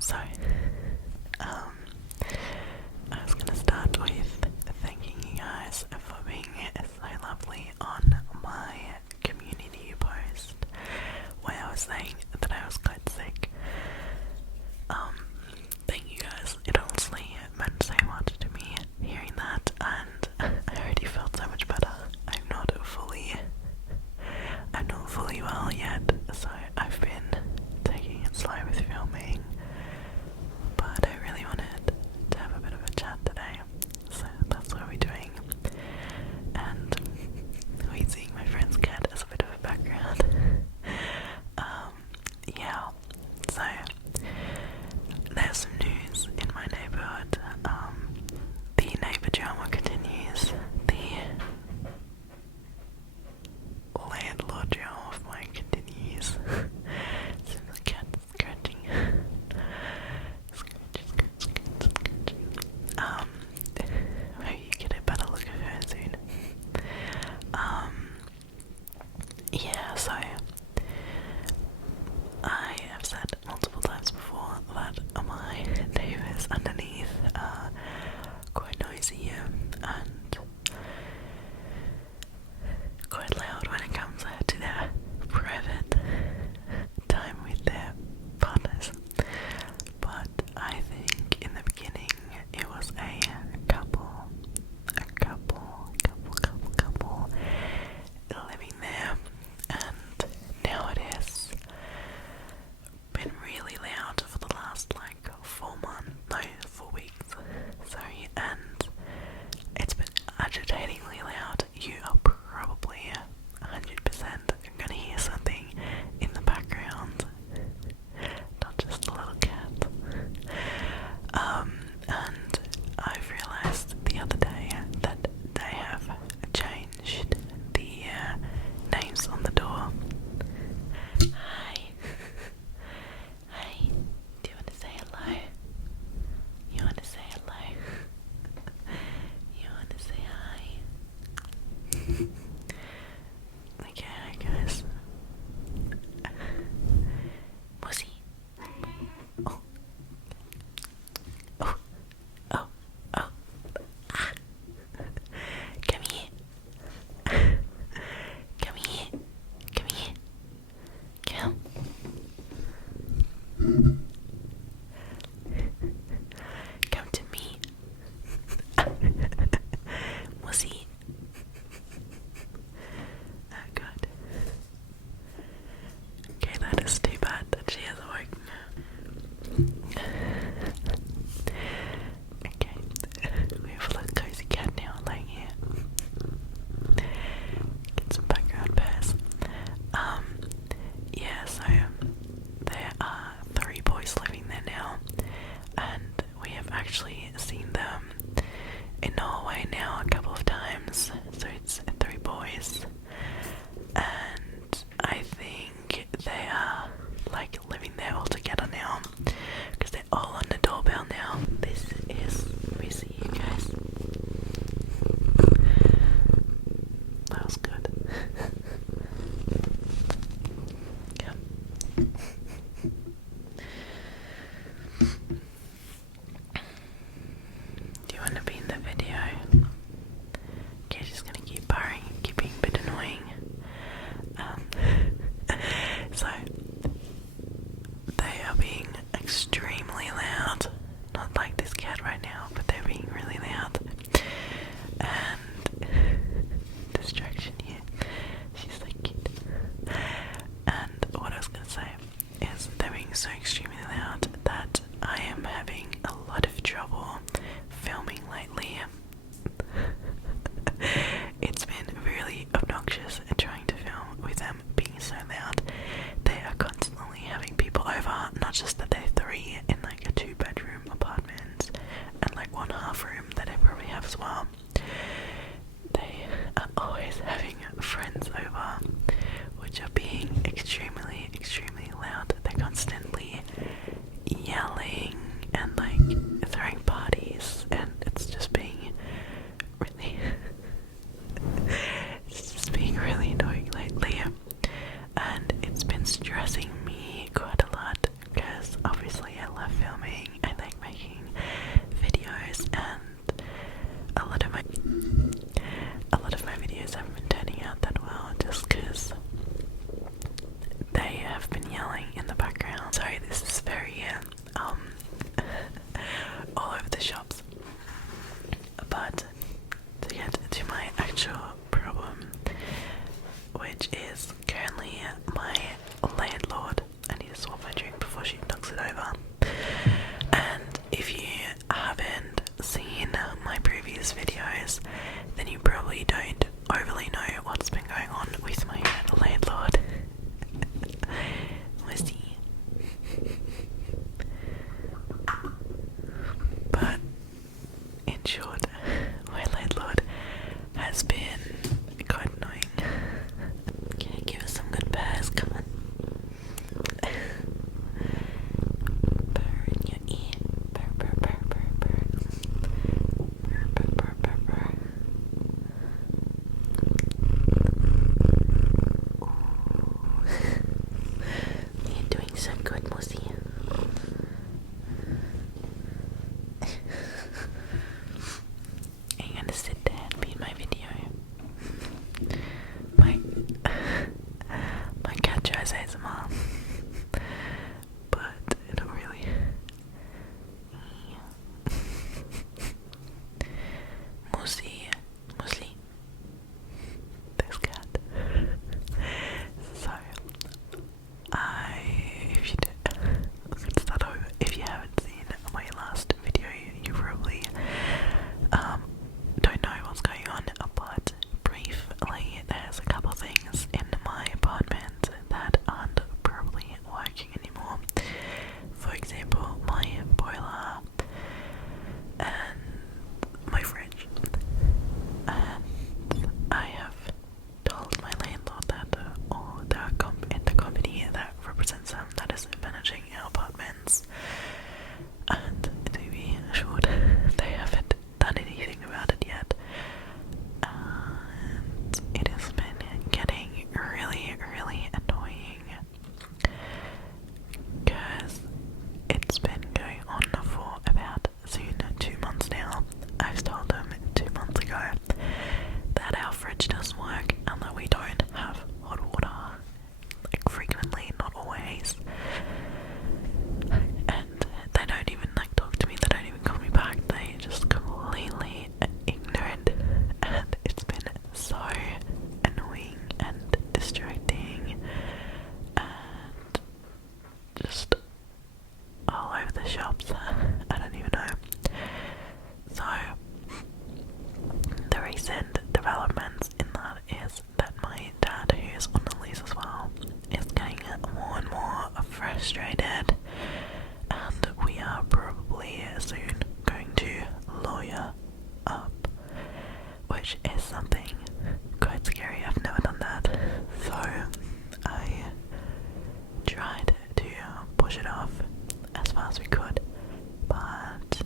So, I was gonna start with thanking you guys for being so lovely on my community post where I was saying that I was quite sick. Thank you guys. It honestly meant so much to me hearing that, and I already felt so much better. I'm not fully well yet, so I've been taking it slow with filming. over. And if you haven't seen my previous videos, then you probably don't overly know what's been going on with my landlord. Messy. But in short, my landlord has been quite annoying. Can you give us some good purrs? Come on. Purr in your ear. Purr, purr, purr, purr, purr. Purr, purr, purr, purr, purr. You're doing so good, Moosey. Are you gonna sit there and be in my video? My cat tries ASMR, but not really. Moosey, this cat. So, let's start over. If you haven't seen my last video, you probably don't know what's going on, but briefly, there's a couple of things in my apartment that aren't probably working anymore. For example, my boiler and my fridge. And I have told my landlord that, or the company that represents them, that is managing our apartments, and to be short, they haven't done anything about it yet. And it has been getting really, really annoying, because it's been going on for about soon 2 months now. I've told them 2 months ago that our fridge doesn't work and that we don't have hot water, like frequently, not always. And they don't even talk to me, they don't even call me back, they just completely ignorant, and it's been so annoying and distracting and just all over the shops. I don't even know. So the recent developments in that is that my dad, who's on the lease as well, is getting more and more frustrated, and we are probably soon going to lawyer up, which is something quite scary. I've never done that, so I tried to push it off as far as we could, but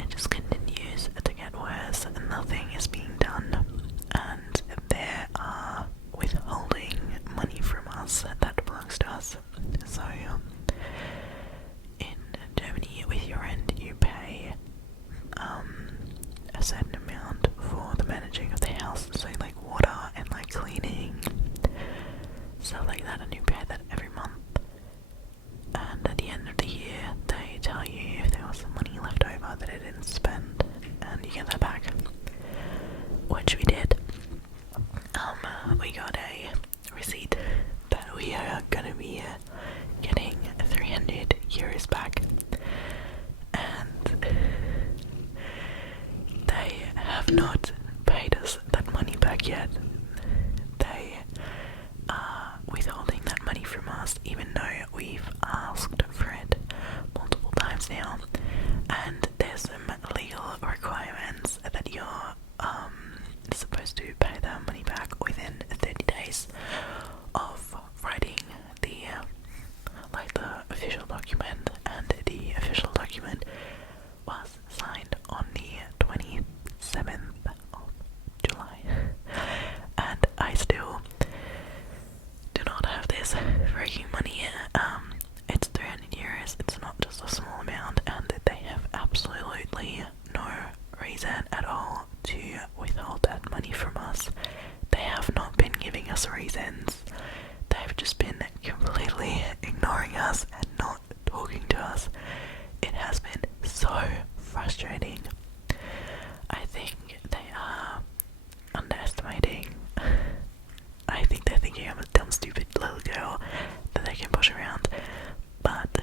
it just continues to get worse and nothing is being done, and they are withholding money from us that belongs to us. So in Germany, with your rent, you pay a certain amount for the managing of the house, so like water and like cleaning, stuff like that, and you pay that every month. And at the end of the year, they tell you if there was some money left over that I didn't spend, and you get that back, which we did. We got a receipt that we are gonna be getting 300 euros back, and they have not paid us that money back yet. They are withholding that money from us, even though we've asked for it multiple times now, and there's some legal requirements that you're supposed to pay that money back within 30 days of writing the official document, and the official document was signed on the 27th of July, and I still do not have this freaking money. It's 300 euros, it's not just a small amount, and they have absolutely no reason at all to withhold that money from us. They have not been giving us reasons. They've just been completely ignoring us and not talking to us. It has been so frustrating. I think they are underestimating. I think they're thinking I'm a dumb, stupid little girl that they can push around, but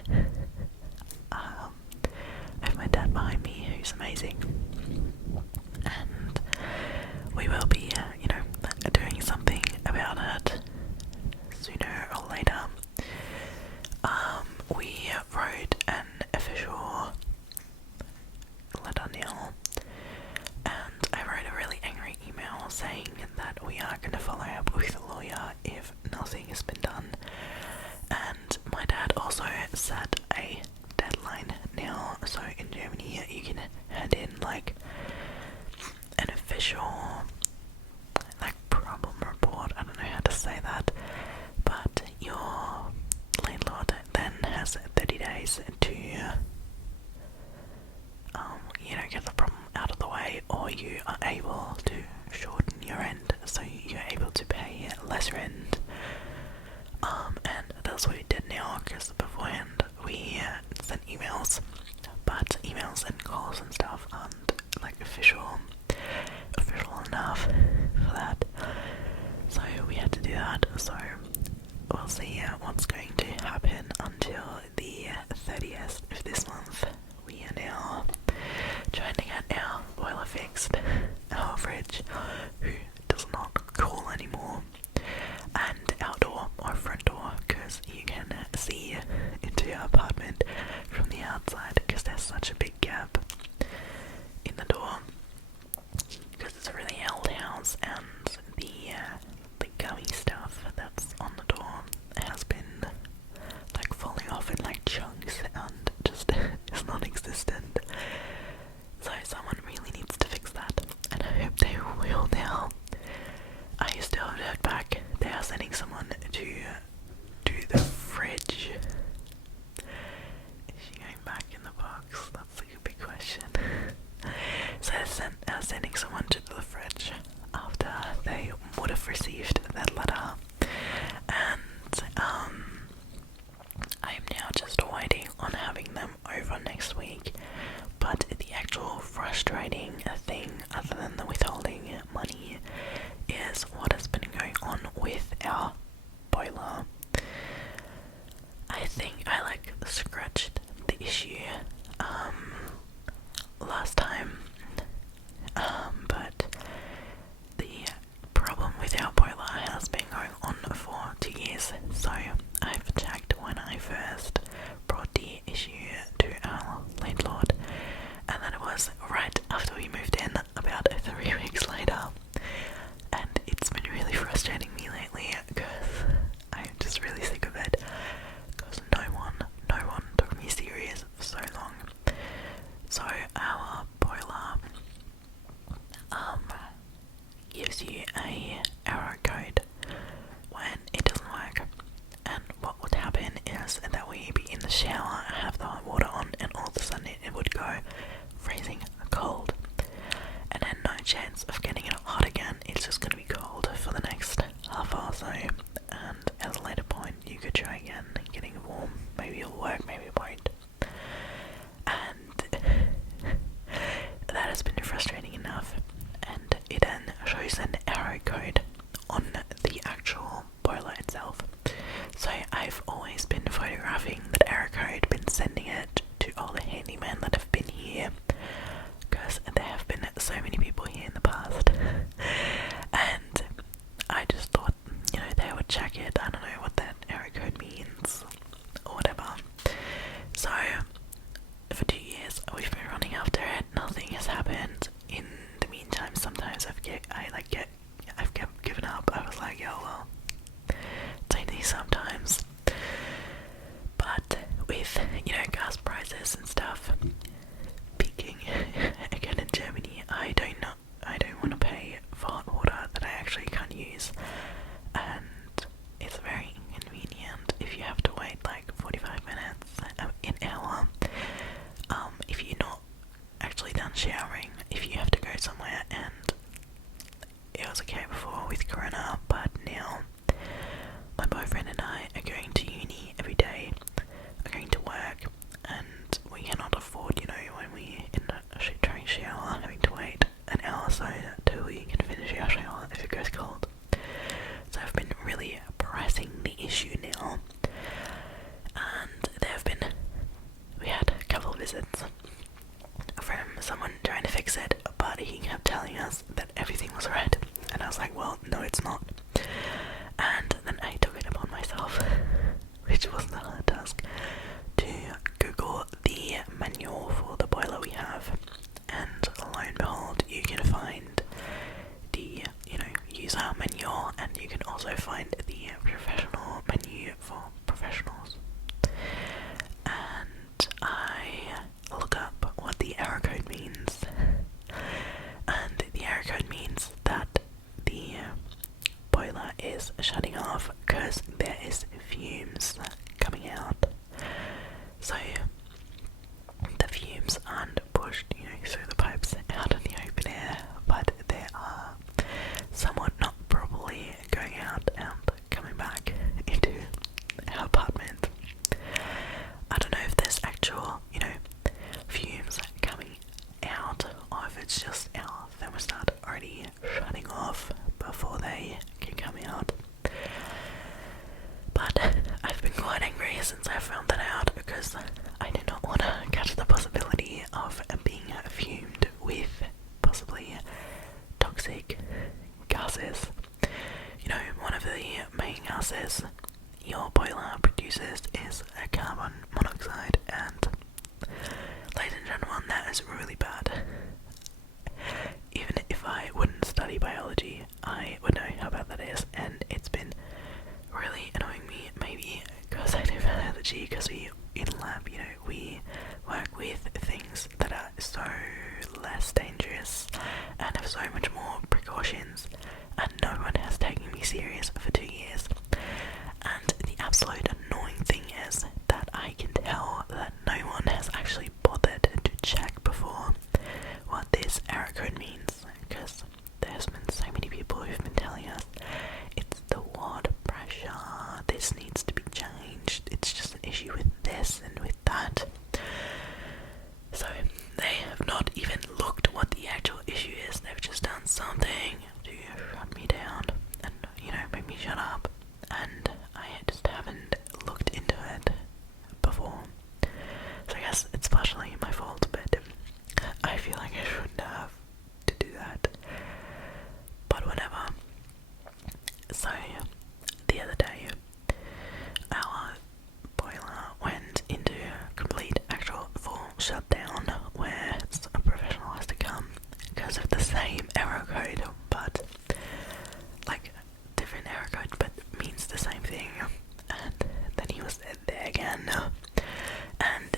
or you are able to shorten your rent, so you're able to pay less rent. And that's what we did now, because beforehand we sent emails, but emails and calls and stuff aren't like official enough for that. So we had to do that. So we'll see what's going to happen until the 30th of this month. We are now trying to get our boiler fixed, our fridge, who does not cool anymore, and our door, our front door, because you can see into your apartment from the outside, because there's such a big gap in the door, because it's a really old house, and the gummy stuff that's on the door has been like falling off in like chunks and just is non-existent. So someone really needs to fix that, and I hope they will now. I still haven't heard back. They are sending someone to do the fridge. Is she going back in the box? That's like a big question. So they're sending someone to the fridge after they would have received that letter, and I'm now just waiting on having them over next week. But the actual frustrating thing, other than the withholding money, is what has been going on with our boiler. I think I like scratched the issue last time, but the problem with our boiler has been going on for 2 years. So I've checked when I first brought the issue to our landlord, and then it was right after we moved in, about 3 weeks later. And it's been really frustrating me lately, because I'm just really sick of it, because no one took me serious for so long. So our boiler gives you a error code when it doesn't work, and what would happen is that we'd be in the shower, have the hot water on, and all of a sudden it would go freezing cold, and then no chance of getting it hot again. It's just going to be cold for the next half hour or so, and at a later point you could try again getting it warm. Maybe it'll work, maybe it won't. And that has been frustrating enough, and it then shows an error code on the actual boiler itself. So I've always been photographing that error code, been sending it to all the handymen that have been here, because there have been so many people here in the past, and I just thought, they would check it. I don't know what that error code means or whatever. So for 2 years we've been running after it, nothing has happened. In the meantime, sometimes I've given up. I was like, oh well, it's only sometimes. But with gas prices and stuff peaking again in Germany, I don't want to pay for hot water that I actually can't use, and it's very inconvenient if you have to wait like 45 minutes, an hour, if you're not actually done showering, if you have to go somewhere. And it was okay before with Corona, but now my boyfriend and I are going to uni every day, are going to work, and we cannot afford, when we're in a train shower, having to wait an hour or so till we can finish our shower if it goes cold. So I've been really pressing the issue now, and we had a couple of visits from someone trying to fix it, but he kept telling us that everything was right, and I was like, well, no, it's not. And then I took it upon myself, which wasn't a hard task, to Google the manual for the boiler we have, and lo and behold, you can find the user manual, and you can also find the professional menu for professionals. And I look up what the error code means, and the error code means that the less dangerous and have so much more precautions, and no one has taken me serious for 2 years. And the absolute annoying thing is that I can tell that no one has actually bothered to check before what this error code means, because there's been so many people who've been telling us it's the water pressure, this needs to be changed, it's just an issue with this and with that. So they have not even looked what the actual issue is, they've just done something to shut me down and, make me shut up, and I just haven't looked into it before. So I guess it's partially my fault, but I feel like I shouldn't have to do that. But whatever. So the other day, our boiler went into complete actual full shutdown, where a professional has to come because of the same error code, but like different error code, but means the same thing. And then he was there again, and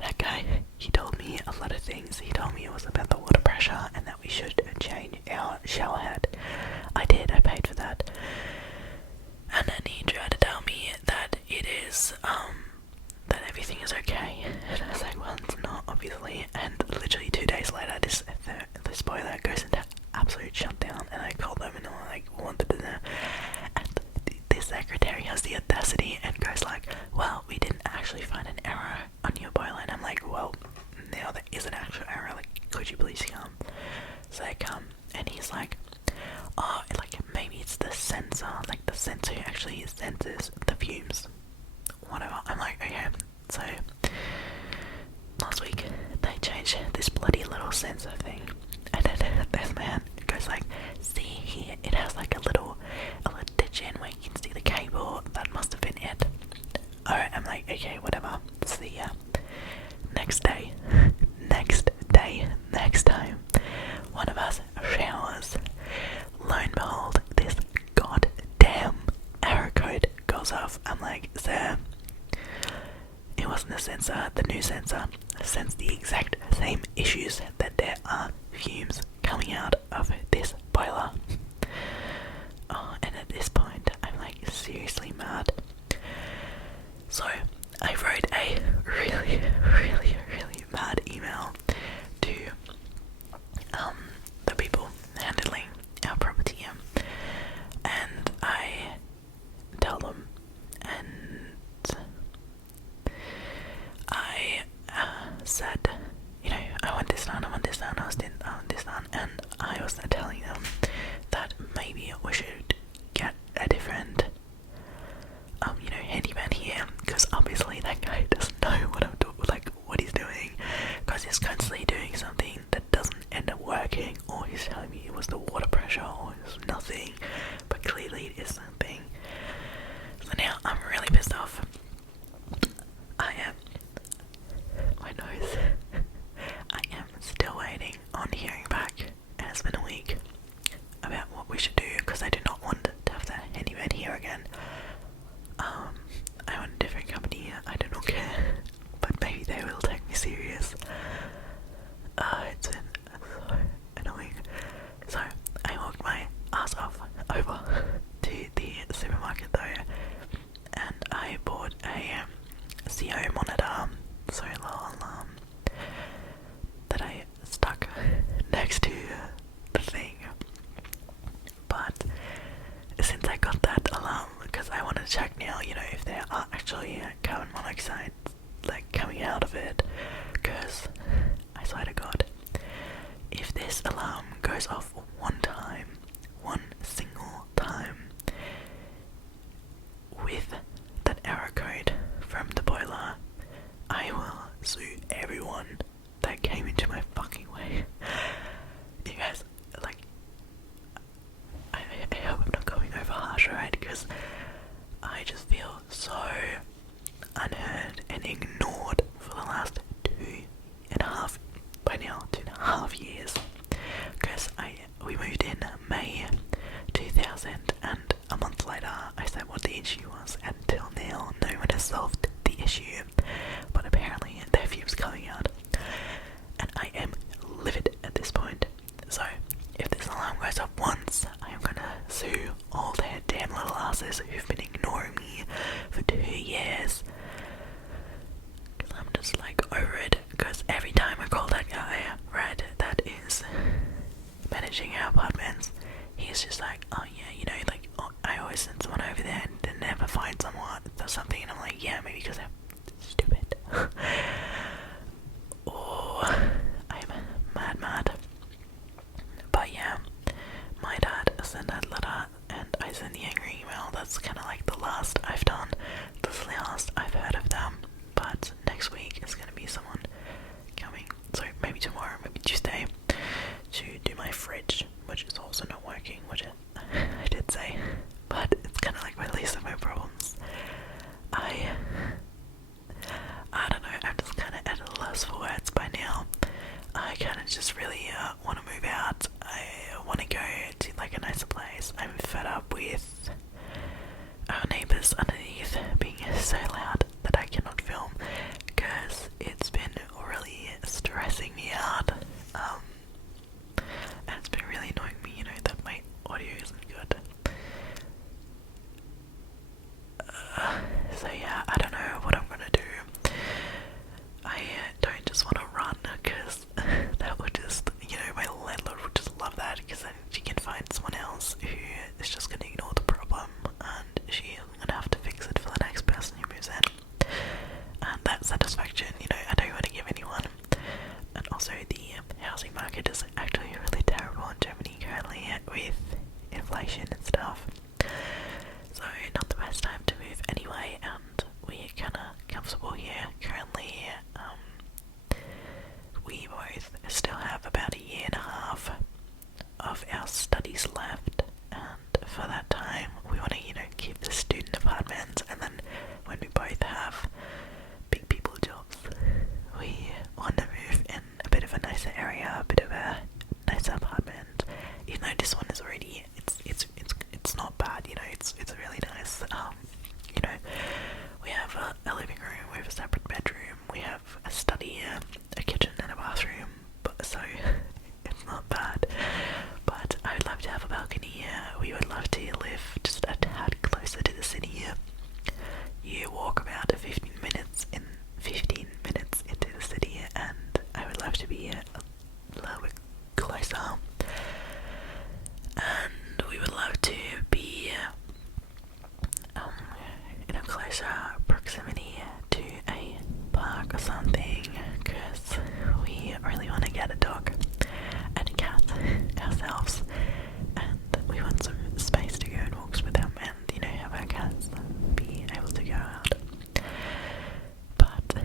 that guy, he told me a lot of things. He told me it was about the water pressure and that we should change our shower head. I did, I paid for that. And then he tried to tell me that it is, that everything is okay. And I was like, well, it's not, obviously. And literally 2 days later, this boiler goes into absolute shutdown, and I called them and I'm like, what the and this secretary has the audacity and goes like, well, we didn't actually find an error on your boiler. And I'm like, well, now there is an actual error, like, could you please come? So I come, and he's like, oh, like, maybe it's the sensor, like the sensor actually senses the fumes, whatever. I'm like, okay. So last week they changed this bloody little sensor thing, and then this man goes like, see here, it has like a little ditch in where you can see the cable, that must have been it. Alright, I'm like, okay, whatever. See ya. Next time, one of us showers. Lo and behold, this goddamn error code goes off. I'm like, sir, it wasn't the sensor. The new sensor sensed the exact same issues, that there are fumes coming out of this boiler. Oh, and at this point, I'm like seriously mad. So I wrote a really mad email to the people handling our property, and I tell them, and I said, I want this done, I want this done, I want this done, and I was telling them that maybe we should get a different handyman here, because obviously that guy doesn't know what he's doing, because he's constantly doing something that doesn't end up working, or he's telling me it was the water pressure, or it was nothing, but clearly it is something. So now I'm really pissed off. I am still waiting on hearing back, and it's been a week, about what we should do, because I do not want to have that handyman here again. I want a different company, I do not care, but maybe they will take me serious. It's been so annoying. So I walked my ass off over to the supermarket though, and I bought a CO monitor, solar alarm, that I stuck next to the thing. But since I got that alarm, because I want to check now, if there are actually carbon monoxide like coming out of it, because I swear to God, if this alarm goes off one single time, with that error code from the boiler, I will sue everyone that came into my fucking way. You guys, I hope I'm not going over harsh, right? Because I just feel so unheard and ignored for the last 2.5 years. Because we moved in May 2000, and a month later I said what the issue was, and until now no one has solved the issue, but apparently their fumes coming out. just really want to move out. I want to go to like a nicer place. I'm fed up with our neighbours underneath being so loud that I cannot film because it's been really stressing me out. And it's been really annoying me, you know, that my audio isn't good. So yeah, I don't know what I'm gonna do. I don't just want to run because that would just, you know, my landlord would just love that because then she can find someone else who is just gonna ignore the problem and she's gonna have to fix it for the next person who moves in. And that satisfaction, you know, I don't want to give anyone. And also the housing market is actually really terrible in Germany currently with inflation and stuff. So not the best time to move anyway, and we're kinda comfortable here currently. We both still have about a year and a half of our studies left, and for that time we want to, you know, keep the student apartments, and then when we both have big people jobs, we want to move in a bit of a nicer area, a bit of a nicer apartment. Even though this one is already, it's not bad, you know, it's really nice. You know, we have a living room, we have a separate bedroom, we have a study, a kitchen and a bathroom, so it's not bad. But I would love to have a balcony. We would love to live just a tad closer to the city. You walk about 15 minutes into the city, and I would love to be a little bit closer. And we would love to be in a closer proximity to a park or something, because we really want to get a dog and a cat ourselves, and we want some space to go on walks with them, and, you know, have our cats be able to go out. But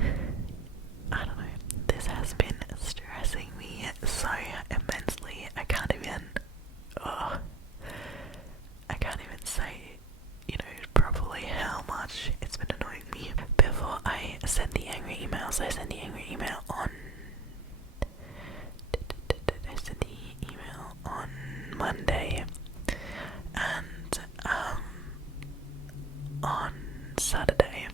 I don't know, this has been stressing me so immensely. I can't even say, you know, properly how much it's been annoying me. Before I send the angry emails, I sent the email on Monday, and on Saturday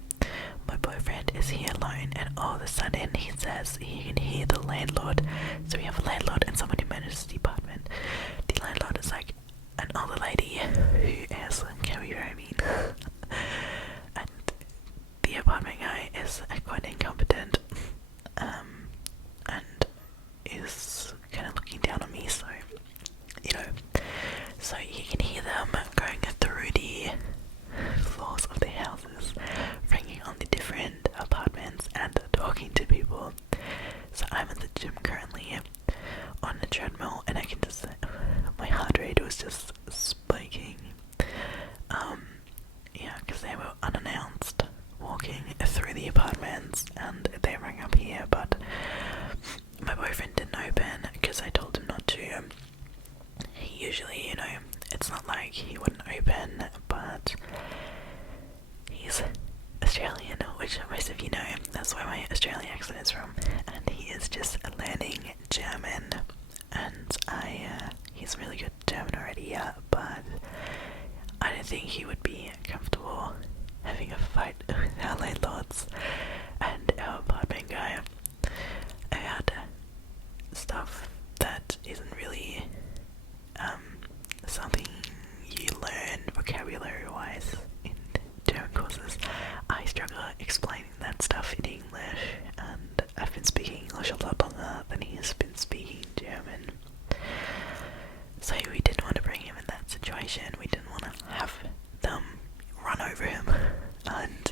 my boyfriend is here alone, and all of a sudden he says he can hear the landlord. So we have a landlord and someone who manages the apartment. The landlord is like an older lady who is very mean, and the apartment guy is quite incompetent, and is kind of looking down on me, so, you know, so you can hear them going through the floors of the houses, ringing on the different apartments and talking to people. So I'm at the gym currently on the treadmill, and I can just, my heart rate was just spiking. Yeah, because they were unannounced walking through the apartments, and they rang up here, but my boyfriend didn't open because I told him not to. He usually, you know, it's not like he wouldn't open, but he's Australian, which most of you know, that's where my Australian accent is from, and he is just learning German, and he's really good at German already, but I don't think he would be comfortable having a fight with our landlords and our apartment guy about stuff that isn't really something you learn vocabulary-wise in German courses. I struggle explaining that stuff in English, and I've been speaking English a lot longer than he's been speaking German. So we didn't want to bring him in that situation. We didn't want to have them run over him, and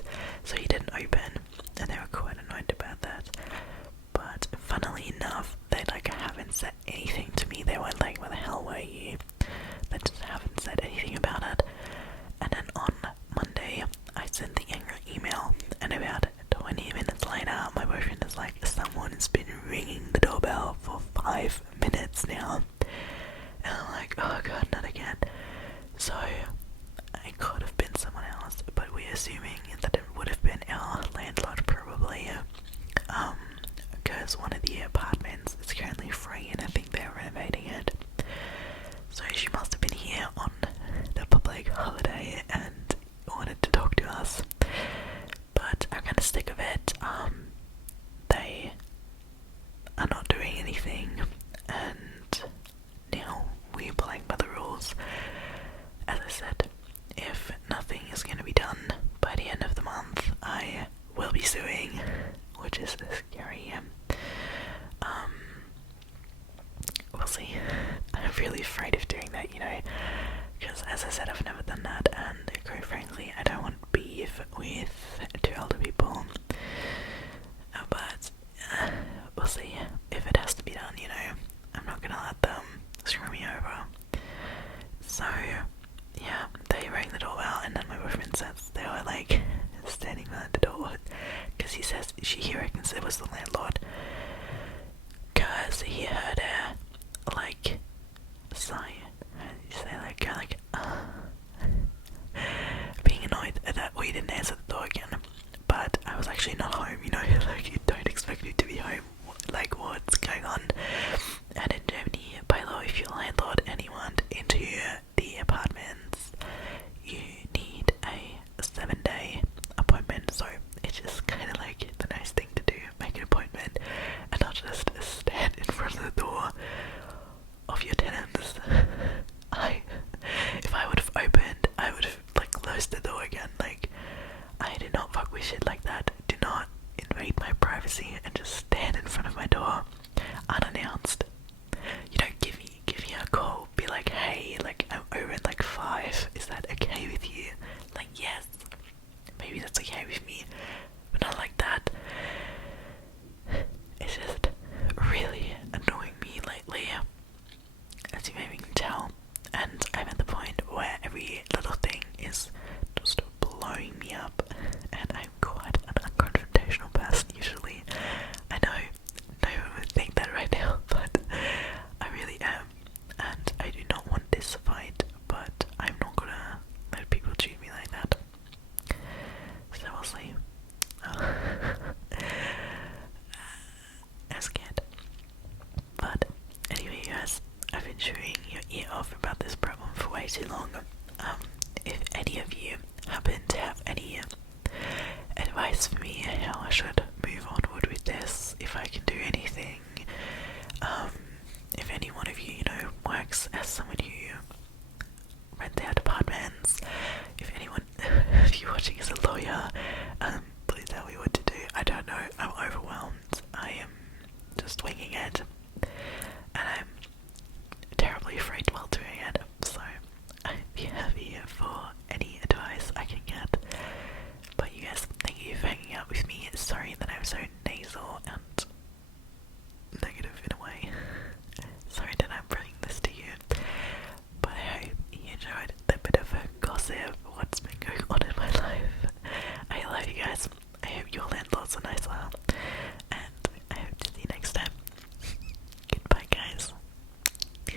really afraid of doing that, you know, because as I said, I've never done that, and quite frankly, I don't want beef with two elder people.